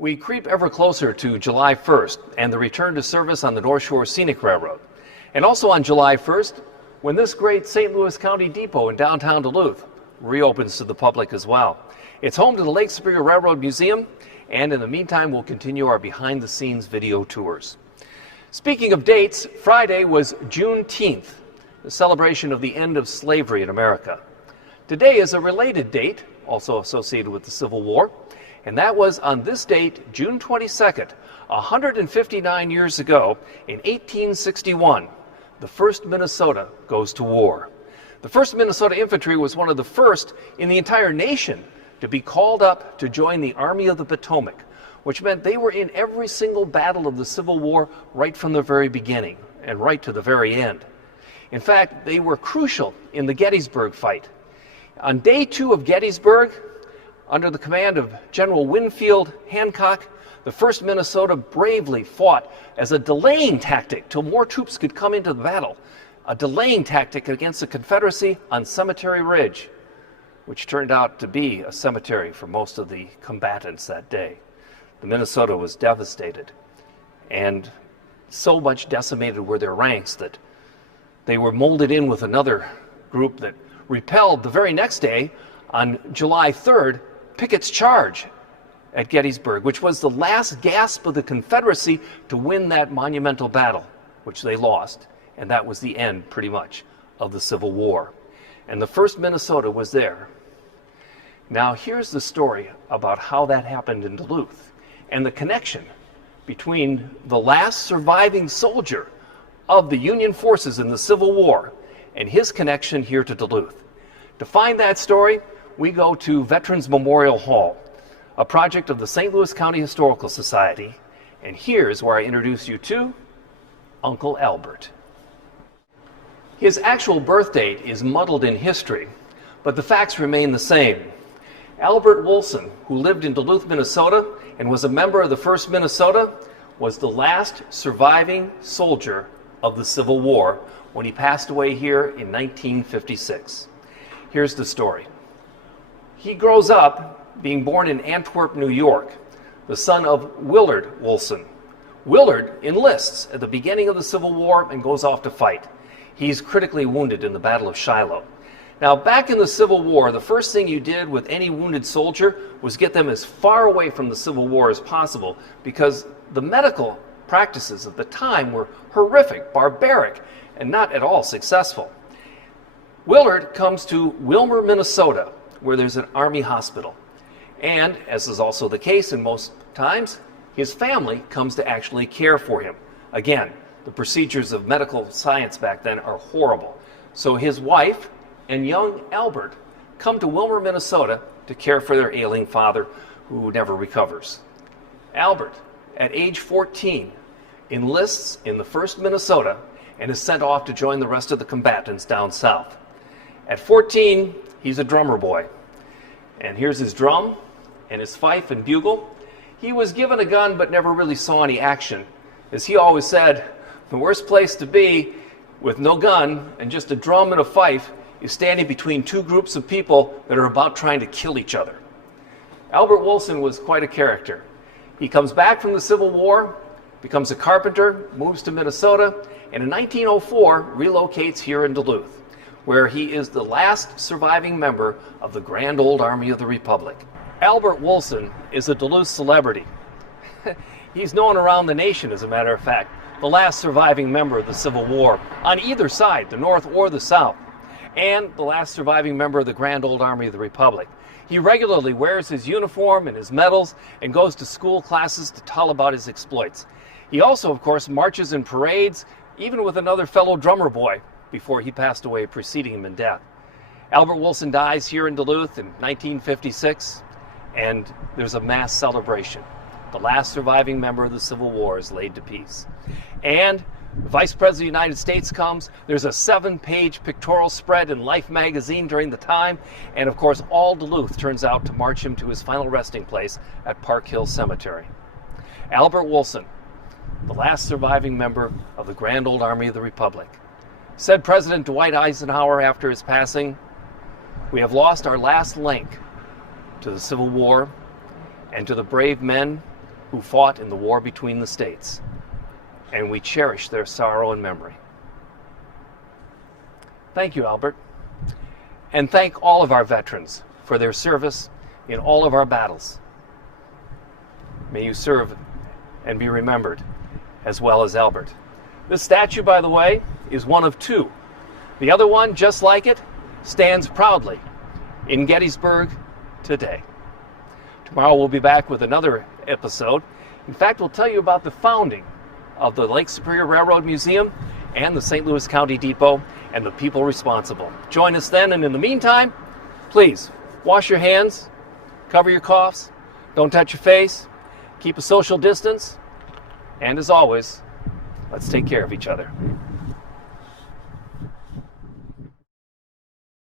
We creep ever closer to July 1st and the return to service on the North Shore Scenic Railroad. And also on July 1st, when this great St. Louis County depot in downtown Duluth reopens to the public as well. It's home to the Lake Superior Railroad Museum, and in the meantime, we'll continue our behind-the-scenes video tours. Speaking of dates, Friday was Juneteenth, the celebration of the end of slavery in America. Today is a related date, also associated with the Civil War, and that was on this date, June 22nd, 159 years ago, in 1861, the First Minnesota goes to war. The First Minnesota Infantry was one of the first in the entire nation to be called up to join the Army of the Potomac, which meant they were in every single battle of the Civil War right from the very beginning and right to the very end. In fact, they were crucial in the Gettysburg fight. On day 2 of Gettysburg, under the command of General Winfield Hancock, the 1st Minnesota bravely fought as a delaying tactic till more troops could come into the battle, a delaying tactic against the Confederacy on Cemetery Ridge, which turned out to be a cemetery for most of the combatants that day. The Minnesota was devastated, and so much decimated were their ranks that they were molded in with another group that repelled the very next day, on July 3rd, Pickett's charge at Gettysburg, which was the last gasp of the Confederacy to win that monumental battle, which they lost. And that was the end, pretty much, of the Civil War. And the 1st Minnesota was there. Now, here's the story about how that happened in Duluth and the connection between the last surviving soldier of the Union forces in the Civil War and his connection here to Duluth. To find that story, we go to Veterans Memorial Hall, a project of the St. Louis County Historical Society. And here's where I introduce you to Uncle Albert. His actual birth date is muddled in history, but the facts remain the same. Albert Woolson, who lived in Duluth, Minnesota, and was a member of the 1st Minnesota, was the last surviving soldier of the Civil War when he passed away here in 1956. Here's the story. He grows up being born in Antwerp, New York, the son of Willard Woolson. Willard enlists at the beginning of the Civil War and goes off to fight. He's critically wounded in the Battle of Shiloh. Now, back in the Civil War, the first thing you did with any wounded soldier was get them as far away from the Civil War as possible, because the medical practices of the time were horrific, barbaric, and not at all successful. Willard comes to Wilmer, Minnesota, where there's an Army hospital. And, as is also the case in most times, his family comes to actually care for him. Again, the procedures of medical science back then are horrible. So his wife and young Albert come to Wilmer, Minnesota to care for their ailing father, who never recovers. Albert, at age 14, enlists in the 1st Minnesota and is sent off to join the rest of the combatants down south. At 14, he's a drummer boy. And here's his drum and his fife and bugle. He was given a gun but never really saw any action. As he always said, the worst place to be with no gun and just a drum and a fife is standing between two groups of people that are about trying to kill each other. Albert Woolson was quite a character. He comes back from the Civil War, becomes a carpenter, moves to Minnesota, and in 1904 relocates here in Duluth, where he is the last surviving member of the Grand Old Army of the Republic. Albert Woolson is a Duluth celebrity. He's known around the nation, as a matter of fact, the last surviving member of the Civil War, on either side, the North or the South, and the last surviving member of the Grand Old Army of the Republic. He regularly wears his uniform and his medals and goes to school classes to tell about his exploits. He also, of course, marches in parades, even with another fellow drummer boy, before he passed away, preceding him in death. Albert Woolson dies here in Duluth in 1956, and there's a mass celebration. The last surviving member of the Civil War is laid to peace. And the Vice President of the United States comes. There's a 7-page pictorial spread in Life magazine during the time, and of course all Duluth turns out to march him to his final resting place at Park Hill Cemetery. Albert Woolson, the last surviving member of the Grand Old Army of the Republic. Said President Dwight Eisenhower after his passing, "We have lost our last link to the Civil War and to the brave men who fought in the war between the states, and we cherish their sorrow and memory. Thank you, Albert, and thank all of our veterans for their service in all of our battles. May you serve and be remembered, as well as Albert. This statue, by the way, is one of two. The other one, just like it, stands proudly in Gettysburg today. Tomorrow we'll be back with another episode. In fact, we'll tell you about the founding of the Lake Superior Railroad Museum and the St. Louis County Depot and the people responsible. Join us then, and in the meantime, please wash your hands, cover your coughs, don't touch your face, keep a social distance, and as always, let's take care of each other.